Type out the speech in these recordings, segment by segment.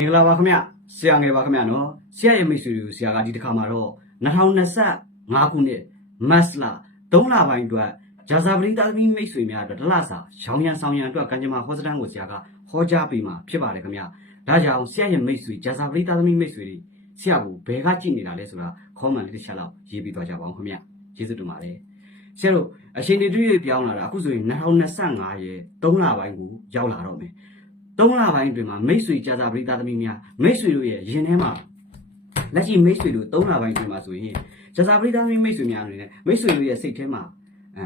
မင်္ဂလာပါခင်ဗျဆရာငယ်ပါခင်ဗျနော်ဆရာရဲ့မိတ်ဆွေတွေကိုဆရာကဒီတစ်ခါမှာတော့2025ခုနှစ်မတ်လ3လပိုင်းအတွက်ဂျာဇာပရိသတ်သမီးမိတ်ဆွေများအတွက်တလစာရောင်ရံဆောင်ရံအတွက်ကံကြမ္မာဟောစတန်းကိုဆရာကဟောကြားပေးမှာဖြစ်ပါတယ်ခင်ဗျဒါကြောင့်ဆရာရဲ့မိတ်ဆွေဂျာဇာပရိသတ်သမီးမိတ်ဆွေတွေဆရာကိုဘယ်ကကြည့်နေတာလဲဆိုတာခေါင်းမှန်လေးတစ်ချက်လောက်ရေးပြီးသွားကြပါအောင်ခင်ဗျကျေးဇူးတင်ပါတယ်ဆရာတို့အချိန်တွေတွေ့ပြောင်းလာတာအခုဆိုရင်2025ရဲ့3လပိုင်းကိုရောက်လာတော့မယ် သုံးလပိုင်းအတွင်းမှာမိတ်ဆွေကြာစာပရိသတ်သမီးများမိတ်ဆွေတို့ရဲ့ရင်ထဲမှာလက်ရှိမိတ်ဆွေတို့သုံးလပိုင်းအတွင်းမှာဆိုရင်ကြာစာပရိသတ်သမီးမိတ်ဆွေများအနေနဲ့မိတ်ဆွေတို့ရဲ့စိတ်ထဲမှာအဲ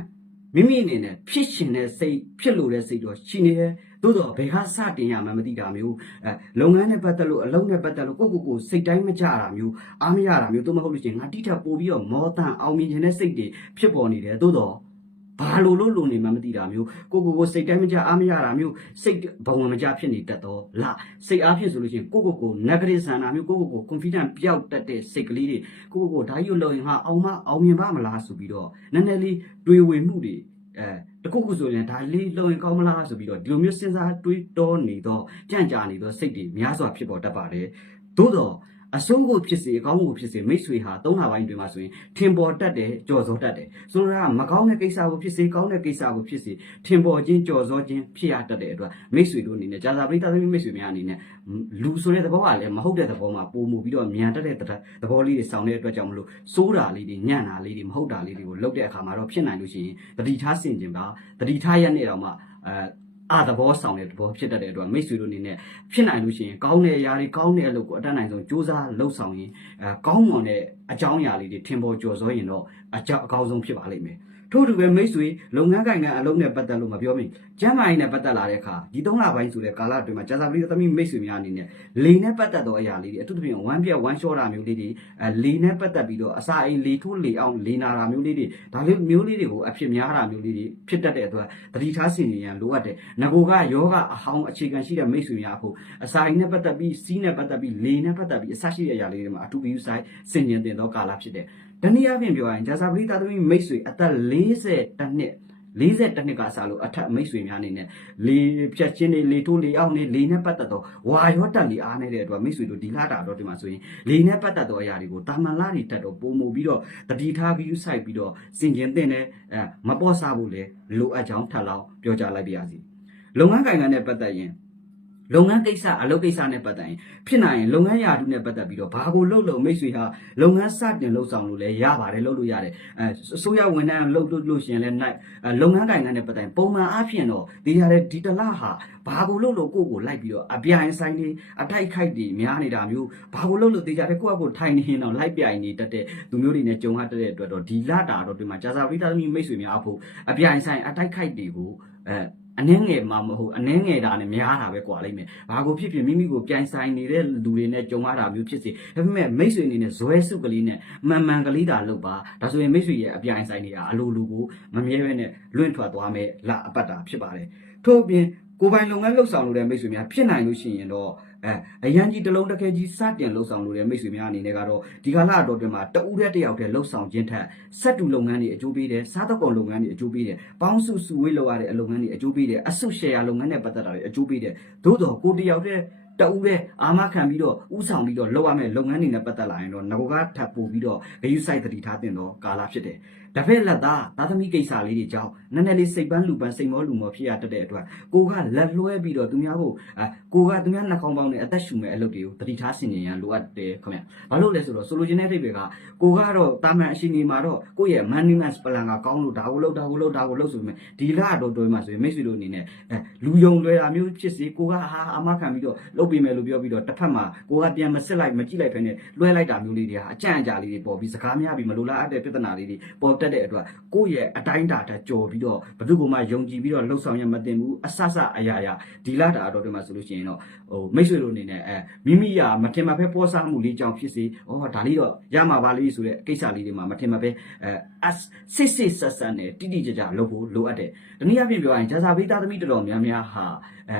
မိမိအနေနဲ့ဖြစ်ရှင်တဲ့စိတ်ဖြစ်လို့တဲ့စိတ်တော့ရှိနေတယ်သို့တော့ဘယ်ကစတင်ရမှန်းမသိတာမျိုးအဲလုပ်ငန်းနဲ့ပတ်သက်လို့အလုပ်နဲ့ပတ်သက်လို့ကိုယ့်ကိုယ်ကိုစိတ်တိုင်းမကြတာမျိုးအားမရတာမျိုးသို့မဟုတ်လို့ရှိရင်ငါတိထပ်ပို့ပြီးတော့မောတန်အောင်မြင်ခြင်းတဲ့စိတ်တွေဖြစ်ပေါ်နေတယ်သို့တော့ ဘာလို့လို့လုံနေမှမသိတာမျိုးကိုကိုကိုစိတ်တိုင်းမကြအားမရတာမျိုးစိတ်ဘဝင်မကြဖြစ်နေတတ်တော့လားစိတ်အားဖြင့်ဆိုလို့ရှိရင်ကိုကိုကို negative ဆန္ဒမျိုးကိုကိုကို confident ပျောက်တတ်တဲ့စိတ်ကလေးတွေကိုကိုကိုဒါကြီးကိုလုံရင်ဟာအောင်မအောင်မြင်ပါမလားဆိုပြီးတော့နည်းနည်းလေးတွေးဝေမှုတွေအဲတခုခုဆိုရင်ဒါလေးလုံရင်ကောင်းမလားဆိုပြီးတော့ဒီလိုမျိုးစဉ်းစားတွေးတောနေတော့ကြံ့ကြာနေတော့စိတ်တွေများစွာဖြစ်ပေါ်တတ်ပါတယ်သို့တော့ အဆုံးကိုဖြစ်စေအကောင်းကိုဖြစ်စေမိတ်ဆွေဟာသုံးလပိုင်းတွင်မှာဆိုရင်ထင်ပေါ်တတ်တယ်ကြော်စောတတ်တယ်ဆိုတော့ကမကောင်းတဲ့ကိစ္စကိုဖြစ်စေကောင်းတဲ့ကိစ္စကိုဖြစ်စေထင်ပေါ်ခြင်းကြော်စောခြင်းဖြစ်ရတတ်တဲ့အတွက်မိတ်ဆွေတို့အနေနဲ့ဂျာဇာပရိသတ်သမီးမိတ်ဆွေများအနေနဲ့လူဆိုတဲ့သဘောကလည်းမဟုတ်တဲ့သဘောမှာပုံမှုပြီးတော့မြန်တတ်တဲ့သဘောလေးတွေစောင်းတဲ့အတွက်ကြောင့်မလို့စိုးတာလေးတွေညံ့တာလေးတွေမဟုတ်တာလေးတွေကိုလုပ်တဲ့အခါမှာတော့ဖြစ်နိုင်လို့ရှိရင်တတိထားဆင်ခြင်းပါတတိထားရက်နဲ့တော့မှအဲ အာသဘောဆောင်တဲ့သဘောဖြစ်တတ်တဲ့အတွက်မိတ်ဆွေတို့အနေနဲ့ဖြစ်နိုင်လို့ရှိရင်ကောင်းတဲ့အရာတွေကောင်းတဲ့အလုပ်ကိုအတတ်နိုင်ဆုံးစူးစမ်းလှုပ်ဆောင်ရင်အဲကောင်းမွန်တဲ့အကြောင်းအရာလေးတွေထင်ပေါ်ကျော်စောရင်တော့အကြောက်အကောင်းဆုံးဖြစ်ပါလိမ့်မယ် ထို့တူပဲမိတ်ဆွေလုပ်ငန်းကိုင်ကအလုပ်နဲ့ပတ်သက်လို့မပြောမိကျမ်းမာရေးနဲ့ပတ်သက်လာတဲ့အခါဒီ၃လပိုင်းဆိုတဲ့ကာလအတွင်းမှာဂျာဇာပလီသမီးမိတ်ဆွေများအနေနဲ့လေနဲ့ပတ်သက်သောအရာလေးတွေအထူးသဖြင့်ဝမ်းပြက်ဝမ်းလျှောတာမျိုးလေးတွေအဲလေနဲ့ပတ်သက်ပြီးတော့အစာအိမ်လေထိုးလေအောင်လေနာတာမျိုးလေးတွေဒါလေးမျိုးလေးတွေကိုအဖြစ်များတာမျိုးလေးတွေဖြစ်တတ်တဲ့အတွက်တတိထားစီနေရန်လိုအပ်တယ်ငကိုကယောဂအဟောင်းအခြေခံရှိတဲ့မိတ်ဆွေများဖို့အစာအိမ်နဲ့ပတ်သက်ပြီးစီးနဲ့ပတ်သက်ပြီးလေနဲ့ပတ်သက်ပြီးအစရှိတဲ့အရာလေးတွေမှာအထူးပြီးဆိုင်စင်ကျင်တင်သောကာလဖြစ်တယ် တနည်းအားဖြင့်ပြောရရင်ဂျာဇာပလီတာသမီးမိတ်ဆွေအသက်40တနှစ်40တနှစ်ကစားလို့အထက်မိတ်ဆွေများအနေနဲ့လေဖြတ်ချင်းတွေလေတိုးလေအောင်နေလေနဲ့ပတ်သက်တော့ဝါရောတက်လေအားနေတဲ့အတွက်မိတ်ဆွေတို့ဒီလာတာတော့ဒီမှာဆိုရင်လေနဲ့ပတ်သက်တော့အရာတွေကိုတာမန်လာတွေတက်တော့ပုံမူပြီးတော့တတိထားပြီးစိုက်ပြီးတော့စင်ကျင်တင်တဲ့အဲမပေါ့စားဖို့လေလိုအပ်ကြောင်းထပ်လောင်းပြောကြလိုက်ပါရစေလုပ်ငန်းကိုင်ကနဲ့ပတ်သက်ရင် လုပ်ငန်းကိစ္စအလုပ်ကိစ္စနဲ့ပတ်သက်ရင်ဖြစ်နိုင်ရင်လုပ်ငန်းရာထူးနဲ့ပတ်သက်ပြီးတော့ဘာကိုလုပ်လို့မိတ်ဆွေဟာလုပ်ငန်းစတင်လုပ်ဆောင်လို့လည်းရပါတယ်လုပ်လို့ရတယ်အဲအစိုးရဝန်ထမ်းလုပ်လို့လို့ရှင်လည်းနိုင်အဲလုပ်ငန်းကိုင်ကနဲ့ပတ်သက်ရင်ပုံမှန်အားဖြင့်တော့ဒီရတဲ့ဒီတလားဟာဘာကိုလုပ်လို့ကိုယ့်ကိုလိုက်ပြီးတော့အပြိုင်ဆိုင်နေအထိုက်ခိုက်တွေများနေတာမျိုးဘာကိုလုပ်လို့ဒီကြတဲ့ကိုယ့်အကိုထိုင်နေရင်တော့လိုက်ပြိုင်နေတတ်တဲ့သူမျိုးတွေနဲ့ကြုံရတတ်တဲ့အတွက်တော့ဒီလာတာတော့ဒီမှာဂျာဇာဝိသားသမီးမိတ်ဆွေများအဖို့အပြိုင်ဆိုင်အထိုက်ခိုက်တွေကိုအဲ အနှင်းငယ်မှာမဟုတ်အနှင်းငယ်တာနဲ့များတာပဲကွာလိမ့်မယ်။ဘာကိုဖြစ်ဖြစ်မိမိကိုပြိုင်ဆိုင်နေတဲ့လူတွေနဲ့ကြုံရတာမျိုးဖြစ်စေ။ဒါပေမဲ့မိတ်ဆွေအနေနဲ့ဇွဲစုကလေးနဲ့မှန်မှန်ကလေးတာလုပ်ပါ။ဒါဆိုရင်မိတ်ဆွေရဲ့အပြိုင်ဆိုင်နေတာအလိုလိုကိုမမြဲဘဲနဲ့လွင့်ထွက်သွားမယ်လအပတ်တာဖြစ်ပါတယ်။ထို့အပြင်ကိုယ်ပိုင်လုပ်ငန်းလှုပ်ဆောင်လို့တဲ့မိတ်ဆွေများဖြစ်နိုင်လို့ရှိရင်တော့ အဲအရန်ကြီးတလုံးတစ်ခဲကြီးစတင်လှုပ်ဆောင်လို့တဲ့မိတ်ဆွေများအနေနဲ့ကတော့ဒီကာလအတော်တွင်မှာတဦးတဲ့တယောက်တည်းလှုပ်ဆောင်ခြင်းထက်စက်တူလုပ်ငန်းတွေအကျိုးပေးတယ်စားတော့ကုန်လုပ်ငန်းတွေအကျိုးပေးတယ်ပေါင်းစုစုဝေးလုပ်ရတဲ့အလုပ်ငန်းတွေအကျိုးပေးတယ်အဆုရှယ်ယာလုပ်ငန်းနဲ့ပတ်သက်တာတွေအကျိုးပေးတယ်သို့တော့ကိုတယောက်တည်းတဦးတဲ့အာမခံပြီးတော့ဥဆောင်ပြီးတော့လုပ်ရမယ့်လုပ်ငန်းတွေနဲ့ပတ်သက်လာရင်တော့ငကောကထပ်ပို့ပြီးတော့ဂယုစိုက်တတိထားတင်တော့ကာလဖြစ်တယ်။ တစ်ဖက်လက်သားသာသမီကိစ္စလေးတွေကြောင့်နည်းနည်းလေးစိတ်ပန်းလူပန်းစိတ်မောလူမောဖြစ်ရတတ်တဲ့အတွက်ကိုကလက်လွှဲပြီးတော့သူများကိုအဲကိုကသူများနှာခေါင်းပေါင်းနဲ့အသက်ရှူမဲ့အလုပ်တွေကိုတတိထားဆင်ញင်ရန်လိုအပ်တယ်ခင်ဗျ။ဘာလို့လဲဆိုတော့ဆိုလိုချင်တဲ့အဓိပ္ပာယ်ကကိုကတော့တာမန်အရှင်ကြီးမှာတော့ကိုယ့်ရဲ့ management plan ကကောင်းလို့ဒါကိုလုပ်ဒါကိုလုပ်ဒါကိုလုပ်ဆိုပေမဲ့ဒီလတော့တွဲမှာဆိုရင်မိတ်ဆွေတို့အနေနဲ့အဲလူယုံလွယ်တာမျိုးဖြစ်စေကိုကဟာအမခံပြီးတော့လုပ်ပေးမယ်လို့ပြောပြီးတော့တစ်ဖက်မှာကိုကပြန်မစစ်လိုက်မကြည့်လိုက်ဖ ೇನೆ လွှဲလိုက်တာမျိုးလေးတွေဟာအကြံအကြာလေးတွေပေါ်ပြီးစကားများပြီးမလိုလားအပ်တဲ့ပြဿနာလေးတွေပေါ်တက်တဲ့အတွက်ကိုယ့်ရဲ့အတိုင်းတာတက်ကြော်ပြီးတော့ဘယ်သူကမှယုံကြည်ပြီးတော့လှုပ်ဆောင်ရမတင်ဘူးအဆဆအရာရာဒီလာတာတော့တွဲမှာဆိုလို့ရှိရင်တော့ဟိုမိတ်ဆွေတို့အနေနဲ့အဲမိမိရာမထင်မှပဲပေါ်စားမှုလေးကြောင့်ဖြစ်စေဩဒါလေးတော့ရမှာပါလေးဆိုတဲ့ကိစ္စလေးတွေမှာမထင်မှပဲအဲစစ်စစ်ဆက်ဆက်နဲ့တိတိကျကျလုပ်ဖို့လိုအပ်တယ်တနည်းအားဖြင့်ပြောရရင်ဂျာဇာဘေးသားသမီးတော်တော်များများဟာအဲ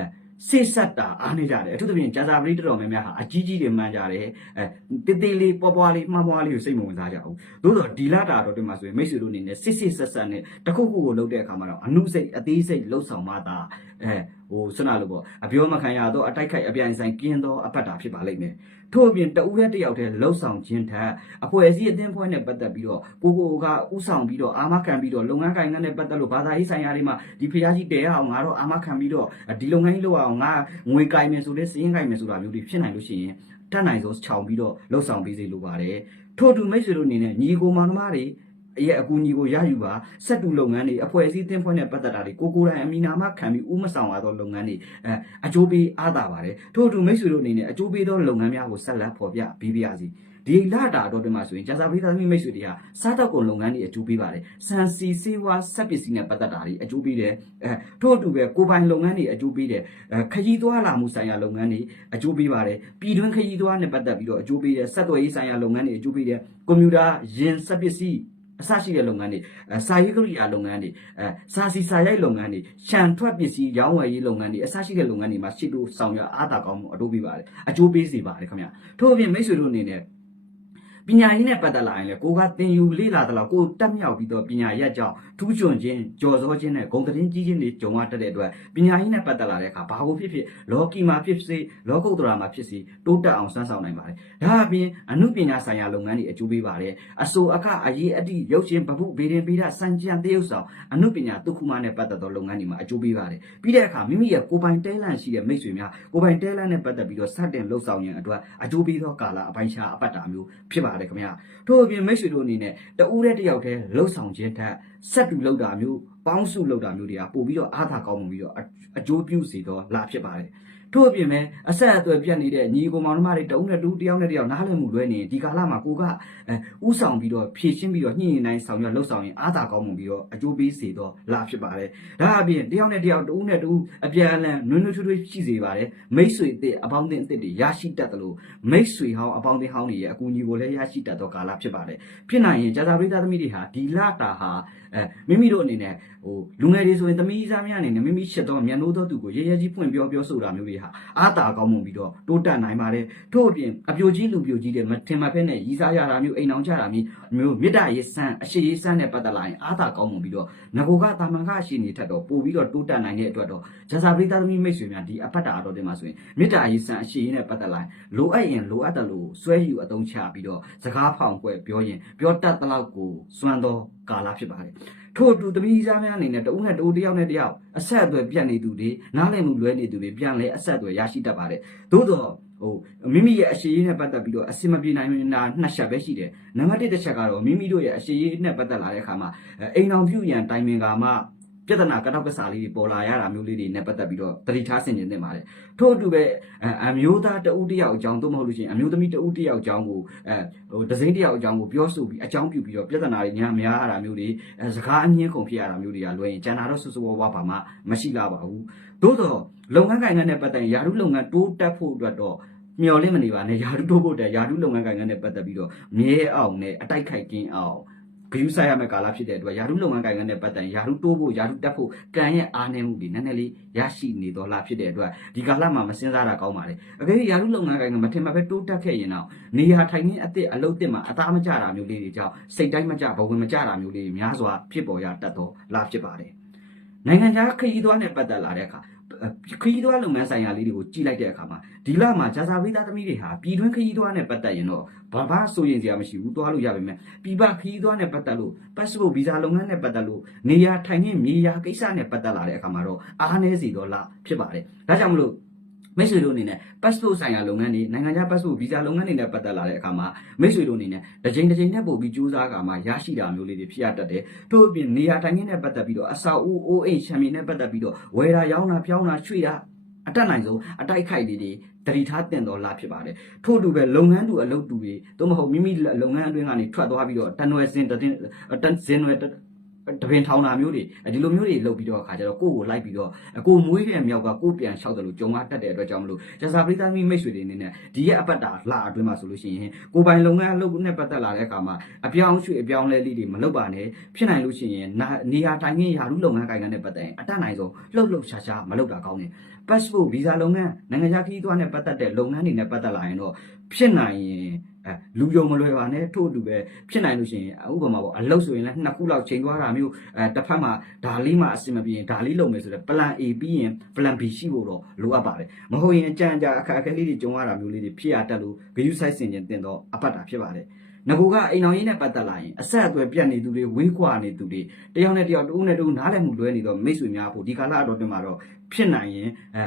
စိတ်ဆက်တာအားနေကြတယ်အထူးသဖြင့်ဂျာဇာပရိတော်တော်များများဟာအကြီးကြီးတွေမှန်းကြတယ်အဲတေးသေးလေးပွားပွားလေးမှားမှားလေးကိုစိတ်မဝင်စားကြဘူးသို့တော့ဒီလာတာတော့ဒီမှာဆိုရင်မိတ်ဆွေတို့အနေနဲ့စစ်စစ်ဆက်ဆက်နဲ့တခုခုကိုလုပ်တဲ့အခါမှာတော့အနုစိတ်အသေးစိတ်လှုပ်ဆောင်မှသာ အဲအဲဟိုစနလို့ပေါ့အပြောမခံရတော့အတိုက်ခိုက်အပြိုင်ဆိုင်ကင်းသောအပတ်တာဖြစ်ပါလိမ့်မယ်ထို့အပြင်တဦးရဲ့တယောက်တည်းလှုပ်ဆောင်ခြင်းထက်အဖွဲ့အစည်းအသင်းဖွဲ့နဲ့ပတ်သက်ပြီးတော့ကိုကိုကဥဆောင်ပြီးတော့အာမခံပြီးတော့လုပ်ငန်းကိုင်ငန်းနဲ့ပတ်သက်လို့ဘာသာရေးဆိုင်ရာတွေမှာဒီဖျားကြီးတဲရအောင်ငါတော့အာမခံပြီးတော့ဒီလုပ်ငန်းကြီးလုပ်အောင်ငါငွေကိုင်မယ်ဆိုလဲစည်ရင်ကိုင်မယ်ဆိုတာမျိုးတွေဖြစ်နိုင်လို့ရှိရင်တတ်နိုင်ဆုံးခြောင်ပြီးတော့လှုပ်ဆောင်ပေးစေလိုပါတယ်ထို့တူမိတ်ဆွေတို့အနေနဲ့ညီကိုမောင်နှမတွေအ ရဲ့အကူအညီကိုရယူပါစက်တူလုပ်ငန်းတွေအဖွဲ့အစည်းတင်ဖွဲ့နဲ့ပတ်သက်တာတွေကိုကိုယ်တိုင်အမိနာမခံပြီးဥမဆောင်ရသောလုပ်ငန်းတွေအဲအကျိုးပေးအားသာပါတယ်ထို့အတူမိတ်ဆွေတို့အနေနဲ့အကျိုးပေးသောလုပ်ငန်းများကိုဆက်လက်ဖော်ပြပေးပါရစေဒီလာတာတော့တင်မှာဆိုရင်ကြာစာပရိသတ်သမီးမိတ်ဆွေတွေကစားတော့ကုန်လုပ်ငန်းတွေအကျိုးပေးပါတယ်စံစီစေဝါစက်ပစ္စည်းနဲ့ပတ်သက်တာတွေအကျိုးပေးတယ်အဲထို့အတူပဲကိုယ်ပိုင်လုပ်ငန်းတွေအကျိုးပေးတယ်အဲခရီးသွားလာမှုဆိုင်ရာလုပ်ငန်းတွေအကျိုးပေးပါတယ်ပြည်တွင်းခရီးသွားနဲ့ပတ်သက်ပြီးတော့အကျိုးပေးတယ်ဆက်သွယ်ရေးဆိုင်ရာလုပ်ငန်းတွေအကျိုးပေးတယ်ကွန်ပျူတာယင်စက်ပစ္စည်း အစရှိတဲ့လုပ်ငန်းတွေအဲစာရေးကရိယာလုပ်ငန်းတွေအဲစာစီစာရိုက်လုပ်ငန်းတွေရှန်ထွက်ပစ္စည်းရောင်းဝယ်ရေးလုပ်ငန်းတွေအစရှိတဲ့လုပ်ငန်းတွေမှာရှိလို့ဆောင်ရွက်အားသာကောင်းမှုအတိုးပေးပါတယ်အကျိုးပေးစေပါတယ်ခင်ဗျာထို့အပြင်မိတ်ဆွေတို့အနေနဲ့ ပညာရေးနဲ့ပတ်သက်လာရင်လေကိုကသင်ယူလေ့လာတယ်လို့ကိုတက်မြောက်ပြီးတော့ပညာရက်ကြောင့်ထူးချွန်ခြင်းကြော်စောခြင်းနဲ့ဂုဏ်သတင်းကြီးခြင်းတွေကြုံရတတ်တဲ့အတွက်ပညာရေးနဲ့ပတ်သက်လာတဲ့အခါဘာကိုဖြစ်ဖြစ်လောကီမှာဖြစ်စေလောကုတ္တရာမှာဖြစ်စေတိုးတက်အောင်စမ်းဆောင်နိုင်ပါတယ်ဒါအပြင်အမှုပညာဆိုင်ရာလုပ်ငန်းတွေအကျိုးပေးပါတယ်အဆိုအခအရေးအတိရုပ်ရှင်ပပုဗေဒင်ဗေဒစံကြံတရုပ်ဆောင်အနုပညာတုခုမနဲ့ပတ်သက်သောလုပ်ငန်းတွေမှာအကျိုးပေးပါတယ်ပြီးတဲ့အခါမိမိရဲ့ကိုယ်ပိုင်တဲလန့်ရှိတဲ့မိတ်ဆွေများကိုယ်ပိုင်တဲလန့်နဲ့ပတ်သက်ပြီးတော့စတင်လှုပ်ဆောင်ရန်အတွက်အကျိုးပေးသောကာလအပိုင်းခြားအပတ်တာမျိုးဖြစ်ပါတယ်ခင်ဗျာထို့အပြင်မိတ်ဆွေတို့အနေနဲ့တဦးတဲ့တစ်ယောက်တည်းလှုပ်ဆောင်ခြင်းထက်ဆက်တူလှုပ်တာမျိုးပေါင်းစုလှုပ်တာမျိုးတွေကပို့ပြီးတော့အားသာကောင်းမှုပြီးတော့အကျိုးပြုစေသောလဖြစ်ပါတယ် ထို့အပြင်ပဲအဆက်အသွယ်ပြတ်နေတဲ့ညီကိုမောင်နှမတွေတအုံးနဲ့တူတယောက်နဲ့တယောက်နားလည်မှုလွဲနေရင်ဒီကာလမှာကိုကအဲဥဆောင်ပြီးတော့ဖြည့်ရှင်းပြီးတော့ညှိနှိုင်းဆောင်ရွက်လှုပ်ဆောင်ရင်အားသာကောင်းမှုပြီးတော့အကျိုးပေးစေတော့လာဖြစ်ပါတယ်။ဒါအပြင်တယောက်နဲ့တယောက်တအုံးနဲ့တူအပြန်အလှန်နွေးနွေးထွေးထွေးရှိစေပါတယ်။မိတ်ဆွေအစ်အပေါင်းအသင်းအစ်တွေရရှိတတ်တယ်လို့မိတ်ဆွေဟောင်းအပေါင်းအသင်းဟောင်းတွေရဲ့အကူအညီကိုလည်းရရှိတတ်သောကာလဖြစ်ပါတယ်။ဖြစ်နိုင်ရင်ဂျာသာပရိသတ်သမီးတွေဟာဒီလတာဟာအဲမိမိတို့အနေနဲ့ ဟိုလူငယ်တွေဆိုရင်သမီးစားများအနေနဲ့မိမိရှစ်တော့မြန်လို့သောသူကိုရဲရဲကြီးဖွင့်ပြောပြောဆိုတာမျိုးတွေဟာအားတာကောင်းမှုပြီးတော့တိုးတက်နိုင်ပါတယ်ထို့အပြင်အပြိုကြီးလူပြိုကြီးတွေမထင်မှတ်ဖက်နဲ့ရီးစားရတာမျိုးအိမ်အောင်ကြတာမျိုး မျိုးမေတ္တာရေးဆန်းအရှိရေးဆန်းနဲ့ပတ်သက်လာရင်အားတာကောင်းမှုပြီးတော့ငကိုကတာမန်ကအရှိနေထက်တော့ပို့ပြီးတော့တိုးတက်နိုင်တဲ့အတွက်တော့ဂျာစာပရိသတ်သမီးမိတ်ဆွေများဒီအဖတ်တာအတော်တင်မှာဆိုရင်မေတ္တာရေးဆန်းအရှိရေးနဲ့ပတ်သက်လာရင်လိုအပ်ရင်လိုအပ်တယ်လို့စွဲယူအသုံးချပြီးတော့စကားဖောင်ကွက်ပြောရင်ပြောတတ်တဲ့လောက်ကိုစွမ်းသောကာလဖြစ်ပါတယ်ထို့အတူသမီးစားများအနေနဲ့တဦးနဲ့တဦးတယောက်နဲ့တယောက်အဆက်အသွယ်ပြတ်နေသူတွေနားလည်မှုလွဲနေသူတွေပြန်လဲအဆက်အသွယ်ရရှိတတ်ပါတယ်သို့တော့ဟိုမိမိရဲ့အရှိရေးနဲ့ပတ်သက်ပြီးတော့အစင်မပြေနိုင်တာနှစ်ချက်ပဲရှိတယ်နံပါတ်1တစ်ချက်ကတော့မိမိတို့ရဲ့အရှိရေးနဲ့ပတ်သက်လာတဲ့အခါမှာအိမ်အောင်ပြုရန်တိုင်ပင်ကာမှပြဿနာကတော့ကစားလေးတွေပေါ်လာရတာမျိုးလေးတွေနဲ့ပတ်သက်ပြီးတော့တတိထားဆင်ခြင်သင့်ပါတယ်ထို့အတူပဲအမျိုးသားတဦးတယောက်အကြောင်းသို့မဟုတ်လို့ရှိရင်အမျိုးသမီးတဦးတယောက်အကြောင်းကိုအဲဟိုဒစိမ့်တယောက်အကြောင်းကိုပြောဆိုပြီးအကြောင်းပြုပြီးတော့ပြဿနာတွေညာများရတာမျိုးတွေအဲစကားအငင်းကုန်ဖြစ်ရတာမျိုးတွေကလွယ်ရင်ကျန်တာတော့ဆူဆူဝါးဝါဘာမှမရှိလာပါဘူးသို့တော့ လုပ်ငန်းကိုင်ငန်းနဲ့ပတ်သက်ရင်ယာရုလုပ်ငန်းတိုးတက်ဖို့အတွက်တော့မျော်လင့်မနေပါနဲ့ယာရုတိုးဖို့တဲ့ယာရုလုပ်ငန်းကိုင်ငန်းနဲ့ပတ်သက်ပြီးတော့မြဲအောင်နဲ့အတိုက်ခိုက်ကင်းအောင်ဂရုစိုက်ရမယ့်ကာလဖြစ်တဲ့အတွက်ယာရုလုပ်ငန်းကိုင်ငန်းနဲ့ပတ်သက်ရင်ယာရုတိုးဖို့ယာရုတက်ဖို့ကံရဲ့အားနည်းမှုတွေနည်းနည်းလေးရရှိနေတော့လားဖြစ်တဲ့အတွက်ဒီကာလမှာမစင်စားတာကောင်းပါလေအကယ်၍ယာရုလုပ်ငန်းကိုင်ငန်းမထင်မှပဲတိုးတက်ခဲ့ရင်တော့နေရာထိုင်နေအသစ်အလုပ်သစ်မှာအသားမကျတာမျိုးလေးတွေကြောင့်စိတ်တိုင်းမကျဘဝင်မကျတာမျိုးလေးတွေများစွာဖြစ်ပေါ်ရတတ်တော့လားဖြစ်ပါတယ်နိုင်ငံခြားခရီးသွားနဲ့ပတ်သက်လာတဲ့အခါ ခရီးသွားလုပ်ငန်းဆိုင်ရာလေးတွေကိုကြည့်လိုက်တဲ့အခါမှာဒီလမှာဂျာစာဝိသားသမီးတွေဟာပြည်တွင်းခရီးသွားနဲ့ပတ်သက်ရင်တော့ဘာဘာစိုးရင်စရာမရှိဘူးသွားလို့ရပါမယ်ပြည်ပခရီးသွားနဲ့ပတ်သက်လို့ passport visa လုပ်ငန်းနဲ့ပတ်သက်လို့နေရာထိုင်နေမြေယာကိစ္စနဲ့ပတ်သက်လာတဲ့အခါမှာတော့အားနည်းစီတော့လားဖြစ်ပါတယ်ဒါကြောင့်မလို့ မိတ်ဆွေတို့အနေနဲ့ passport ဆိုင်ရာလုပ်ငန်းတွေနိုင်ငံခြား passport visa လုပ်ငန်းတွေနဲ့ပတ်သက်လာတဲ့အခါမှာမိတ်ဆွေတို့အနေနဲ့တစ်ချိန်တစ်ချိန်နဲ့ပို့ပြီးကြိုးစားကြမှာရရှိတာမျိုးလေးတွေဖြစ်ရတတ်တယ်။ထို့အပြင်နေရာတိုင်းနဲ့ပတ်သက်ပြီးတော့အစာအိုးအိုးအိမ်ချမ်းမြေနဲ့ပတ်သက်ပြီးတော့ဝယ်တာရောင်းတာပြောင်းတာရွှေ့တာအတက်နိုင်ဆုံးအတိုက်ခိုက်တွေတွေတတိထားတင်တော်လာဖြစ်ပါတယ်။ထို့တူပဲလုပ်ငန်းတူအလုပ်တူတွေသို့မဟုတ်မိမိလုပ်ငန်းအတွင်းကနေထွက်သွားပြီးတော့တန်နွယ်စင်တတင်တန်စင်နွယ် တပင်ထောင်တာမျိုးတွေဒီလိုမျိုးတွေလုပ်ပြီးတော့အခါကျတော့ကိုယ့်ကိုလိုက်ပြီးတော့ကိုမွေးတဲ့မြောက်ကကိုပြန်လျှောက်တယ်လို့ကြုံရတတ်တဲ့အတွက်ကြောင့်မလို့ကျဆာပရိသတ်မိမိတ်ဆွေတွေအနေနဲ့ဒီရဲ့အပတ်တာလာအတွင်းမှာဆိုလို့ရှိရင်ကိုပိုင်လုပ်ငန်းအလုပ်နဲ့ပတ်သက်လာတဲ့အခါမှာအပြောင်းရွှေ့အပြောင်းလဲလေးတွေမလုပ်ပါနဲ့ဖြစ်နိုင်လို့ရှိရင်နေရာတိုင်းရင်ယာရုလုပ်ငန်းကိုင်ကနဲ့ပတ်သက်ရင်အတတ်နိုင်ဆုံးလှုပ်လှုပ်ရှားရှားမလုပ်တာကောင်းတယ် passport visa လုပ်ငန်းနိုင်ငံခြားခရီးသွားနဲ့ပတ်သက်တဲ့လုပ်ငန်းတွေနဲ့ပတ်သက်လာရင်တော့ဖြစ်နိုင်ရင် အဲလူယုံမလွယ်ပါနဲ့ထို့အတူပဲဖြစ်နိုင်လို့ရှိရင်ဥပမာပေါ့အလုပ်ဆိုရင်လည်းနှစ်ခုလောက်ချိန်သွားတာမျိုးအဲတစ်ဖက်မှာဒါလေးမှအဆင်မပြေရင်ဒါလေးလုပ်မယ်ဆိုတော့ plan A ပြီးရင် plan B ရှိဖို့တော့လိုအပ်ပါတယ်မဟုတ်ရင်အကြံကြအခက်အခဲလေးတွေကြုံရတာမျိုးလေးတွေဖြစ်ရတတ်လို့ view site ဆင်ခြင်းတင်တော့အပတ်တာဖြစ်ပါတယ်ငကူကအိမ်အောင်ရေးနဲ့ပတ်သက်လာရင်အဆက်အသွယ်ပြတ်နေသူတွေဝေးကွာနေသူတွေတယောက်နဲ့တယောက်တူနဲ့တူနားလည်မှုလွဲနေတော့မိတ်ဆွေများဖို့ဒီကာလအတော်တွင်မှာတော့ဖြစ်နိုင်ရင်အဲ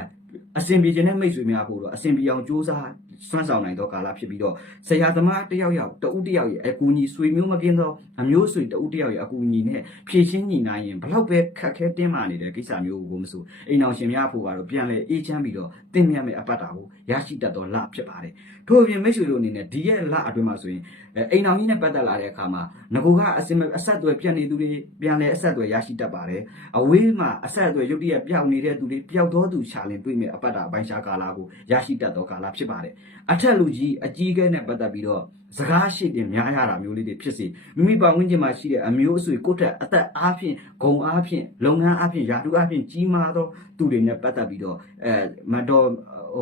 အစဉ်ပြေခြင်းနဲ့မိတ်ဆွေများဖို့တော့အစဉ်ပြေအောင်စူးစမ်း စွမ်းဆောင်နိုင်သောကာလဖြစ်ပြီးတော့ဆရာသမားတယောက်ယောက်တဦးတယောက်ရဲ့အကူအညီဆွေမျိုးမကင်းသောအမျိုးဆွေတဦးတယောက်ရဲ့အကူအညီနဲ့ဖြည့်ချင်းညီနိုင်ရင်ဘလောက်ပဲခက်ခဲတင်းမာနေတဲ့ကိစ္စမျိုးကိုမဆိုအိမ်အောင်ရှင်များဖို့ကတော့ပြန်လဲအေးချမ်းပြီးတော့တင်းမြတ်မဲ့အပတ်တာကိုရရှိတတ်သောလဖြစ်ပါတယ် ထို့အပြင်မိတ်ဆွေတို့အနေနဲ့ဒီရဲ့လအတွင်းမှာဆိုရင်အဲအိမ်အောင်ကြီးနဲ့ပတ်သက်လာတဲ့အခါမှာငကိုကအစင်အဆက်အသွယ်ပြတ်နေသူတွေပြန်လဲအဆက်အသွယ်ရရှိတတ်ပါတယ်အဝေးမှာအဆက်အသွယ်ရုတ်တရက်ပျောက်နေတဲ့သူတွေပျောက်သောသူရှာလင်တွေ့မဲ့အပတ်တာအပိုင်းရှားကာလကိုရရှိတတ်သောကာလဖြစ်ပါတယ်အထက်လူကြီးအကြီးအကဲနဲ့ပတ်သက်ပြီးတော့ စကားရှိတင်များရတာမျိုးလေးတွေဖြစ်စီမိမိပတ်ဝန်းကျင်မှာရှိတဲ့အမျိုးအဆွေကိုယ့်တက်အသက်အားဖြင့်ဂုံအားဖြင့်လုပ်ငန်းအားဖြင့်ယာတုအားဖြင့်ကြီးမားသောသူတွေနဲ့ပတ်သက်ပြီးတော့အဲမတော်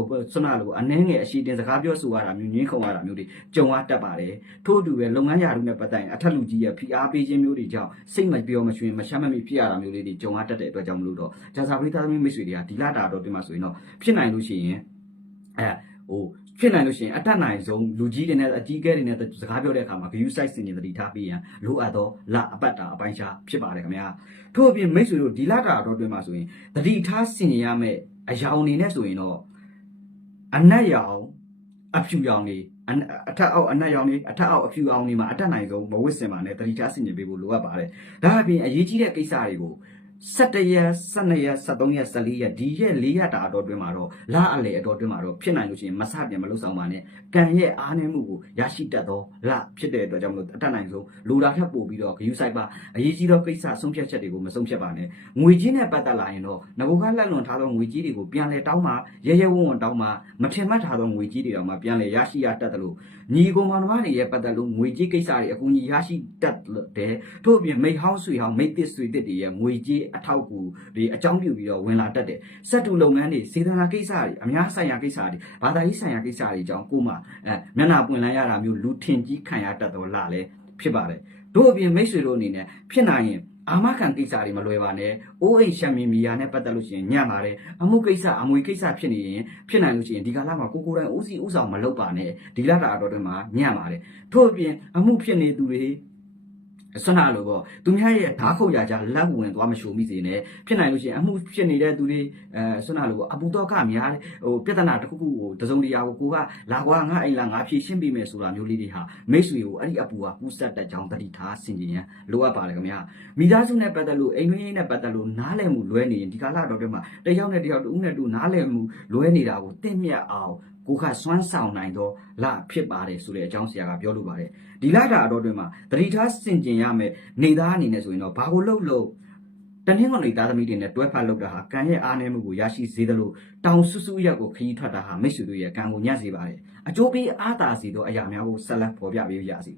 ဟိုဆွမ်းနာလို့အနှဲငယ်အရှိတင်စကားပြောဆိုရတာမျိုးညင်းခုံရတာမျိုးတွေကြုံရတတ်ပါတယ်ထို့အတူပဲလုပ်ငန်းယာတုနဲ့ပတ်သက်ရင်အထက်လူကြီးရဲ့ဖိအားပေးခြင်းမျိုးတွေကြောင့်စိတ်မပြောမရွှင်မရှမ်းမမိဖြစ်ရတာမျိုးလေးတွေကြုံရတတ်တဲ့အတွက်ကြောင့်မလို့တော့ဂျာစာပရိသတ်သမီးမိတ်ဆွေတွေကဒီလာတာတော့တင်မှာဆိုရင်တော့ဖြစ်နိုင်လို့ရှိရင်အဲ ဟိုဖြစ်နိုင်လို့ရှိရင်အတက်နိုင်ဆုံးလူကြီးတွေနဲ့အကြီးအကဲတွေနဲ့စကားပြောတဲ့အခါမှာ view site စင်ရင်တတိထားပြီးရန်လိုအပ်သောလအပတ်တာအပိုင်းခြားဖြစ်ပါတယ်ခင်ဗျာထို့အပြင်မိတ်ဆွေတို့ဒီလာတာတော့တွင်မှာဆိုရင်တတိထားစင်ရမယ့်အယောင်အနေနဲ့ဆိုရင်တော့အနက်ရောင်အဖြူရောင်နေအနအထက်အောက်အနက်ရောင်နေအထက်အောက်အဖြူအောင်နေမှာအတက်နိုင်ဆုံးမဝစ်စင်ပါနဲ့တတိထားစင်ရင်ပေးဖို့လိုအပ်ပါတယ်ဒါအပြင်အရေးကြီးတဲ့ကိစ္စတွေကို 17ရက်12ရက်13ရက်14ရက်ဒီရက်4ရက်တာအတော်တွင်မှာတော့လအလေအတော်တွင်မှာတော့ဖြစ်နိုင်လို့ရှိရင်မဆပြန်မလုပ်ဆောင်ပါနဲ့ကံရဲ့အားနည်းမှုကိုရရှိတတ်သောလဖြစ်တဲ့အတွက်ကြောင့်မလို့အတတ်နိုင်ဆုံးလိုတာထက်ပိုပြီးတော့ဂယူဆိုင်ပါအရေးကြီးသောကိစ္စဆုံးဖြတ်ချက်တွေကိုမဆုံးဖြတ်ပါနဲ့ငွေကြီးနဲ့ပတ်သက်လာရင်တော့ငဘကလက်လွန်ထားသောငွေကြီးတွေကိုပြန်လဲတောင်းမှရဲရဲဝံ့ဝံ့တောင်းမှမထင်မှတ်ထားသောငွေကြီးတွေတောင်မှပြန်လဲရရှိရတတ်တယ်လို့ညီကောင်မောင်နှမတွေရဲ့ပတ်သက်လို့ငွေကြီးကိစ္စတွေအကူအညီရရှိတတ်တယ်ထို့အပြင်မိဟောင်းဆွေဟောင်းမိတ်တစ်ဆွေတစ်တွေရဲ့ငွေကြီးအထောက်အကူဒီအကြောင်းပြုပြီးတော့ဝင်လာတတ်တယ်စက်တူလုပ်ငန်းတွေစေတနာကိစ္စတွေအများဆိုင်ရာကိစ္စတွေဘာသာရေးဆိုင်ရာကိစ္စတွေအကြောင်းကိုမှအဲမျက်နှာပွင့်လန်းရတာမျိုးလူထင်ကြီးခံရတတ်တော့လားလေဖြစ်ပါတယ်တို့အပြင်မိတ်ဆွေတို့အနေနဲ့ဖြစ်နိုင်ရင်အာမခံကိစ္စတွေမလွယ်ပါနဲ့။အိုးအိမ်ရှမ်းမီမီယာနဲ့ပတ်သက်လို့ရှိရင်ညံ့ပါတယ်။အမှုကိစ္စအမွေကိစ္စဖြစ်နေရင်ဖြစ်နိုင်လို့ရှိရင်ဒီကာလမှာကိုကိုယ်တိုင်ဦးစီးဦးဆောင်မလုပ်ပါနဲ့။ဒီလတာအတော်တွင်မှာညံ့ပါတယ်။ထို့အပြင်အမှုဖြစ်နေသူတွေ ဆွမ်းနာလို့ပေါ့သူများရဲ့ဓာတ်ခုတ်ရကြလက်ဝင်သွားမရှုံမိစေနဲ့ဖြစ်နိုင်လို့ရှိရင်အမှုဖြစ်နေတဲ့သူတွေအဲဆွမ်းနာလို့ပေါ့အပူတော့ကများတယ်ဟိုပြဿနာတစ်ခုခုကိုတစုံတရာကိုကိုကလာကွာငါအိမ်လာငါဖြည့်ရှင်းပေးမယ်ဆိုတာမျိုးလေးတွေဟာမိတ်ဆွေကိုအဲ့ဒီအပူကပူးဆက်တဲ့ကြောင်းတတိထားဆင်ကျင်ရန်လိုအပ်ပါတယ်ခင်ဗျာမိသားစုနဲ့ပတ်သက်လို့အိမ်တွင်းရေးနဲ့ပတ်သက်လို့နားလည်မှုလွဲနေရင်ဒီကာလတော့တည်းမှာတယောက်နဲ့တယောက်တူနဲ့တူနားလည်မှုလွဲနေတာကိုတင့်မြတ်အောင် ကိုကစွမ်းဆောင်နိုင်တော့လဖြစ်ပါတယ်ဆိုတဲ့အကြောင်းဆရာကပြောလိုပါတယ်ဒီလတာအတော့တွင်မှာတတိထားစင်ကျင်ရမယ်နေသားအနေနဲ့ဆိုရင်တော့ဘာကိုလှုပ်လို့တနင်္ဂနွေသားသမီးတွေနဲ့တွဲဖက်လုပ်တာဟာကံရဲ့အားနည်းမှုကိုရရှိစေသလိုတောင်ဆူဆူရက်ကိုခရီးထွက်တာဟာမိတ်ဆွေတို့ရဲ့ကံကိုညှက်စေပါတယ်အကျိုးပေးအားသာစေသောအရာများကိုဆက်လက်ဖော်ပြပေးရစီ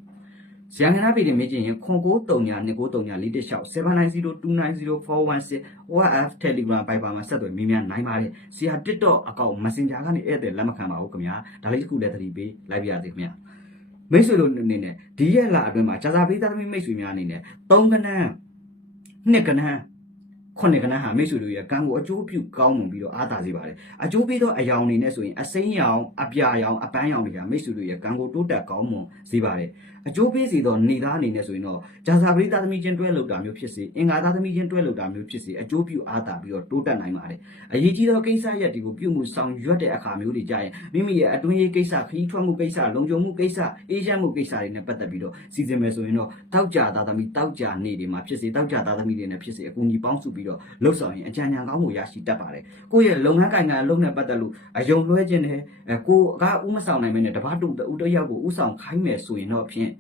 ဇယံကနာပြည်တွင်မြင်ချင်းရင်ခွန်ကိုတုံညာနှစ်ကိုတုံညာလေးတစ်လျှောက်7902904116 WhatsApp Telegram Viber မှာဆက်သွယ်မေးမြန်းနိုင်ပါတယ်ဆရာ TikTok အကောင့် Messenger ကနေဧည့်သည်လက်မခံပါဘူးခင်ဗျာဒါလေးတစ်ခုလည်းသတိပေးလိုက်ပြရစီခင်ဗျာမိတ်ဆွေတို့အနေနဲ့ဒီရက်လအတွင်းမှာဂျာစာပေးသားသမီးမိတ်ဆွေများအနေနဲ့၃ကနန်းနှစ်ကနန်းခုနှစ်ကနန်းဟာမိတ်ဆွေတို့ရဲ့ကံကိုအကျိုးပြုကောင်းမွန်ပြီးတော့အားသာစေပါတယ်အကျိုးပေးသောအယောင်အနေနဲ့ဆိုရင်အစိမ်းရောင်အပြာရောင်အပန်းရောင်တွေကမိတ်ဆွေတို့ရဲ့ကံကိုတိုးတက်ကောင်းမွန်စေပါတယ် အကျိုးပေးစေသောနေသားအနေနဲ့ဆိုရင်တော့ဂျာစာပရိသတ်သမီးချင်းတွဲလောက်တာမျိုးဖြစ်စေအင်္ဂါသားသမီးချင်းတွဲလောက်တာမျိုးဖြစ်စေအကျိုးပြုအားသာပြီးတော့တိုးတက်နိုင်ပါတယ်အရေးကြီးသောကိစ္စရပ်တွေကိုပြုမှုဆောင်ရွက်တဲ့အခါမျိုးတွေကြရင်မိမိရဲ့အတွင်းရေးကိစ္စခရီးထွက်မှုကိစ္စလုံခြုံမှုကိစ္စအေးချမ်းမှုကိစ္စတွေနဲ့ပတ်သက်ပြီးတော့စီစဉ်မယ်ဆိုရင်တော့တောက်ကြသားသမီးတောက်ကြနေတွေမှာဖြစ်စေတောက်ကြသားသမီးတွေနဲ့ဖြစ်စေအကူအညီပေါင်းစုပြီးတော့လှုပ်ဆောင်ရင်အကြံဉာဏ်ကောင်းမှုရရှိတတ်ပါတယ်ကိုယ့်ရဲ့လုပ်ငန်းကိုင်ငန်းအလုပ်နဲ့ပတ်သက်လို့အယုံလွှဲခြင်းနဲ့အဲကိုကဥမဆောင်နိုင်မင်းနဲ့တပတ်တူတူတယောက်ကိုဥဆောင်ခိုင်းမယ်ဆိုရင်တော့ဖြင့်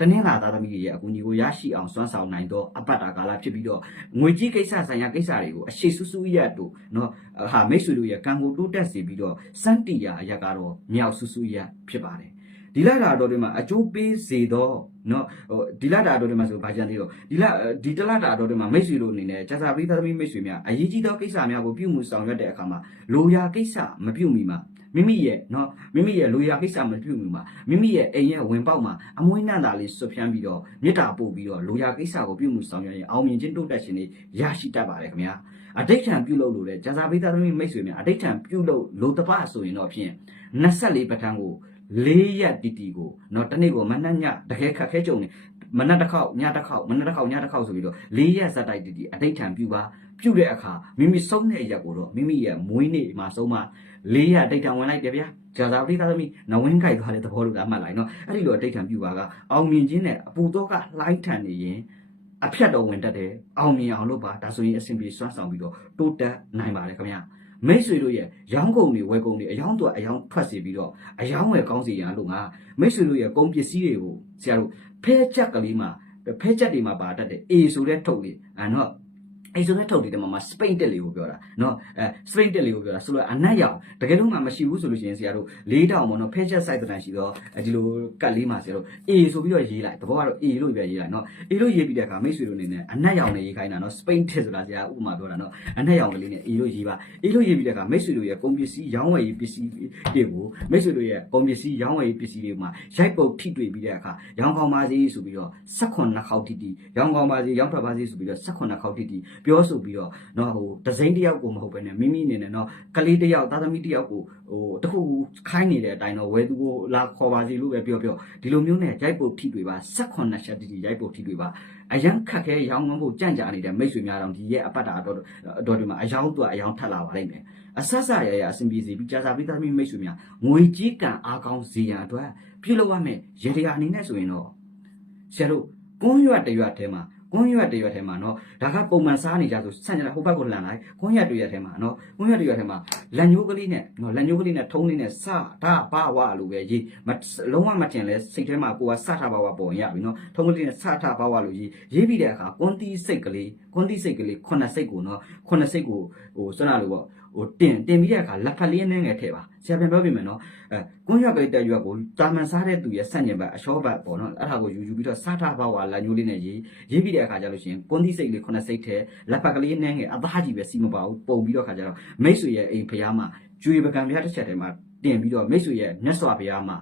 တနင်္လာသားသမီးတွေရဲ့အကူအညီကိုရရှိအောင်စွမ်းဆောင်နိုင်သောအပတ်တာကာလဖြစ်ပြီးတော့ငွေကြီးကိစ္စဆိုင်ရာကိစ္စတွေကိုအရှိဆူဆူရက်တို့နော်ဟာမိတ်ဆွေတို့ရဲ့ကံကိုတိုးတက်စေပြီးတော့စန်တီယာအရက်ကတော့မြောက်ဆူဆူရက်ဖြစ်ပါတယ်ဒီလာတာတော်တွေမှာအကျိုးပေးစေတော့နော်ဟိုဒီလာတာတော်တွေမှာဆိုဘာကြံသေးတော့ဒီလာဒီတလာတာတော်တွေမှာမိတ်ဆွေတို့အနေနဲ့ကြာစာပရိသတ်သမီးမိတ်ဆွေများအရေးကြီးသောကိစ္စများကိုပြုမှုဆောင်ရွက်တဲ့အခါမှာလိုရာကိစ္စမပြုမိမှာ မိမိရဲ့နော်မိမိရဲ့လူရကိစ္စမပြုမိမှာမိမိရဲ့အိမ်ရဲ့ဝင်ပေါက်မှာအမွှေးနှံ့တာလေးဆွတ်ဖြန်းပြီးတော့မေတ္တာပို့ပြီးတော့လူရကိစ္စကိုပြုမှုဆောင်ရွက်ရင်အောင်မြင်ခြင်းတိုးတက်ခြင်းတွေရရှိတတ်ပါတယ်ခင်ဗျာအတိတ်ထံပြုလုပ်လို့တဲ့ဂျာဇာပိသားသမီးမိတ်ဆွေများအတိတ်ထံပြုလုပ်လို့တပဆိုရင်တော့ဖြင့်24ပဋ္ဌာန်းကို၄ရက်တီတီကိုနော်တနေ့ကိုမနက်ညတကယ်ခက်ခဲကြုံနေမနက်တစ်ခေါက်ညတစ်ခေါက်မနက်တစ်ခေါက်ညတစ်ခေါက်ဆိုပြီးတော့၄ရက်ဇက်တိုက်တီတီအတိတ်ထံပြုပါ ပြုတဲ့အခါမိမိဆုံးတဲ့ရက်ကိုတော့မိမိရဲ့မွေးနေ့မှာဆုံးမ၄ရက်အတိတ်ထံဝင်လိုက်တယ်ဗျာဂျာဇာပိသားသမီးနဝင်းကြိုက်သွားတဲ့သဘောလို့ကအမှတ်လိုက်နော်အဲ့ဒီလိုအတိတ်ထံပြုပါကအောင်မြင်ခြင်းနဲ့အပူတော့ကလှိုင်းထန်နေရင်အဖြတ်တော်ဝင်တတ်တယ်အောင်မြင်အောင်လုပ်ပါဒါဆိုရင်အဆင်ပြေစွမ်းဆောင်ပြီးတော့တိုးတက်နိုင်ပါတယ်ခင်ဗျာမိတ်ဆွေတို့ရဲ့ရောင်းကုန်တွေဝယ်ကုန်တွေအယောင်းတော့အယောင်းထွက်စီပြီးတော့အယောင်းဝယ်ကောင်းစီရန်လို့ငါမိတ်ဆွေတို့ရဲ့ကုန်ပစ္စည်းတွေကိုဆရာတို့ဖဲချက်ကလေးမှာဖဲချက်တွေမှာပါတတ်တယ် A ဆိုတဲ့ထုတ်လေးအဲနော် အဲဆိုတဲ့ထုတ်လေးတမမှာစပိန်တက်လေးကိုပြောတာနော်အဲစပိန်တက်လေးကိုပြောတာဆိုတော့အနက်ရောင်တကယ်လို့မှမရှိဘူးဆိုလို့ရှိရင်ဆရာတို့၄တောင်ပေါ့နော်ဖဲချက် site တန်ရှိတော့ဒီလိုကတ်လေးမှာဆရာတို့ A ဆိုပြီးတော့ရေးလိုက်တဘောကတော့ A လို့ပြရေးလိုက်နော်အေးလို့ရေးပြီးတဲ့အခါမိတ်ဆွေတို့အနေနဲ့အနက်ရောင်နဲ့ရေးခိုင်းတာနော်စပိန်တစ်ဆိုတာဆရာဥပမာပြောတာနော်အနက်ရောင်ကလေးနဲ့အေးလို့ရေးပါအေးလို့ရေးပြီးတဲ့အခါမိတ်ဆွေတို့ရဲ့ကုန်ပစ္စည်းရောင်းဝယ်ရေးပစ္စည်းတွေကိုမိတ်ဆွေတို့ရဲ့ကုန်ပစ္စည်းရောင်းဝယ်ရေးပစ္စည်းတွေမှာရိုက်ပုတ်ထိတွေ့ပြီးတဲ့အခါရောင်းကောင်းပါစေဆိုပြီးတော့16နှစ်ခေါက်တိတိရောင်းကောင်းပါစေရောင်းထွက်ပါစေဆိုပြီးတော့16နှစ်ခေါက်တိတိပြောဆိုပြီးတော့နော်ဟိုဒဇိန်တစ်ယောက်ကိုမဟုတ်ဘဲနဲ့မိမိအနေနဲ့နော်ကလေးတစ်ယောက်သားသမီးတစ်ယောက်ကိုဟိုတခုခိုင်းနေတဲ့အတိုင်းတော့ဝယ်သူကိုလာခေါ်ပါစေလို့ပဲပြောပြောဒီလိုမျိုးနဲ့ရိုက်ပုတ်ထိတွေ့ပါ16ချက်တိတိရိုက်ပုတ်ထိတွေ့ပါအရန်ခက်ခဲရောင်းငန်းဖို့ကြံ့ကြာနေတဲ့မိတ်ဆွေများတော့ဒီရဲ့အပတ်တာအတော်အတော်ဒီမှာအယောင်းတော့အယောင်းထက်လာပါလိမ့်မယ်အဆက်ဆက်ရရအဆင်ပြေစီပြီးကြာစာပြီးသားမိမိတ်ဆွေများငွေကြီးကံအားကောင်းစီရန်အတွက်ပြုလုပ်ရမယ်ရေတရာအနေနဲ့ဆိုရင်တော့ဆရာတို့ကွန်းရွက်တရွက်ထဲမှာ ကွန်းရွက်တရွက်ထဲမှာနော်ဒါကပုံမှန်စားနေကြဆိုဆန့်ကြဟိုဘက်ကိုလှန်လိုက်ကွန်းရွက်တရွက်ထဲမှာနော်ကွန်းရွက်တရွက်ထဲမှာလက်ညှိုးကလေးနဲ့နော်လက်ညှိုးကလေးနဲ့ထုံးလေးနဲ့စဒါဘာဝလို့ပဲရေးမလုံးဝမတင်လဲစိတ်ထဲမှာကိုကစထဘာဝပေါ်ရပြီနော်ထုံးကလေးနဲ့စထဘာဝလို့ရေးရေးပြီးတဲ့အခါကွန်းတီးစိတ်ကလေးကွန်းတီးစိတ်ကလေးခုနှစ်စိတ်ကိုနော်ခုနှစ်စိတ်ကိုဟိုစွမ်းရလို့ပေါ့ ဟိုတင်တင်ပြီးတဲ့အခါလက်ဖက်လေးနဲ့ငယ်ထည့်ပါဆရာပြန်ပြောပြမယ်နော်အဲကွန်းရွက်ပဲတက်ရွက်ကိုတာမန်စားတဲ့သူရဲ့ဆန့်ကျင်ဘက်အရှောဘက်ပေါ့နော်အဲ့ဒါကိုယူယူပြီးတော့စထဘာဝလက်ညှိုးလေးနဲ့ရေးရေးပြီးတဲ့အခါကျလို့ရှိရင်ကွန်းတီးစိတ်လေးခုနှစ်စိတ်ထဲလက်ဖက်ကလေးနဲ့ငယ်အသားကြီးပဲစီမပါဘူးပုံပြီးတော့ခါကျတော့မိတ်ဆွေရဲ့အိမ်ဖျားမှာကျွေပကံဖျားတစ်ချက်တည်းမှာတင်ပြီးတော့မိတ်ဆွေရဲ့မြတ်စွာဘုရားမှာ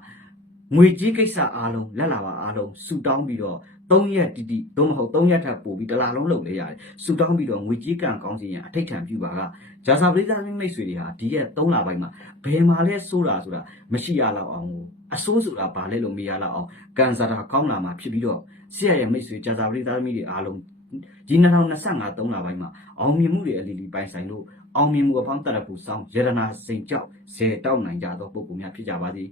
ငွေကြီးကိစ္စအားလုံးလက်လာပါအားလုံးဆူတောင်းပြီးတော့ ၃ရက်တိတိသို့မဟုတ်၃ရက်ထပ်ပို့ပြီးတစ်လားလုံးလုပ်လေရတယ်ဆူတောင်းပြီးတော့ငွေကြီးကံကောင်းစီရင်အထိတ်ထံပြူပါကဂျာစာပရိသတ်မိတ်ဆွေတွေဟာဒီရက်၃လပိုင်းမှာဘယ်မှာလဲဆိုတာဆိုတာမရှိရတော့အောင်ကိုအဆိုးဆိုတာဘာလဲလို့မရတော့အောင်ကန်စာတာကောင်းလာမှာဖြစ်ပြီးတော့ဆရာရဲ့မိတ်ဆွေဂျာစာပရိသတ်မိတွေအားလုံးဒီ2025 3လပိုင်းမှာအောင်မြင်မှုတွေအလီလီပိုင်ဆိုင်လို့အောင်မြင်မှုအပေါင်းတက်ရဖို့စောင်းရတနာစိန်ကြောက်ဇေတောက်နိုင်ကြသောပုဂ္ဂိုလ်များဖြစ်ကြပါသည်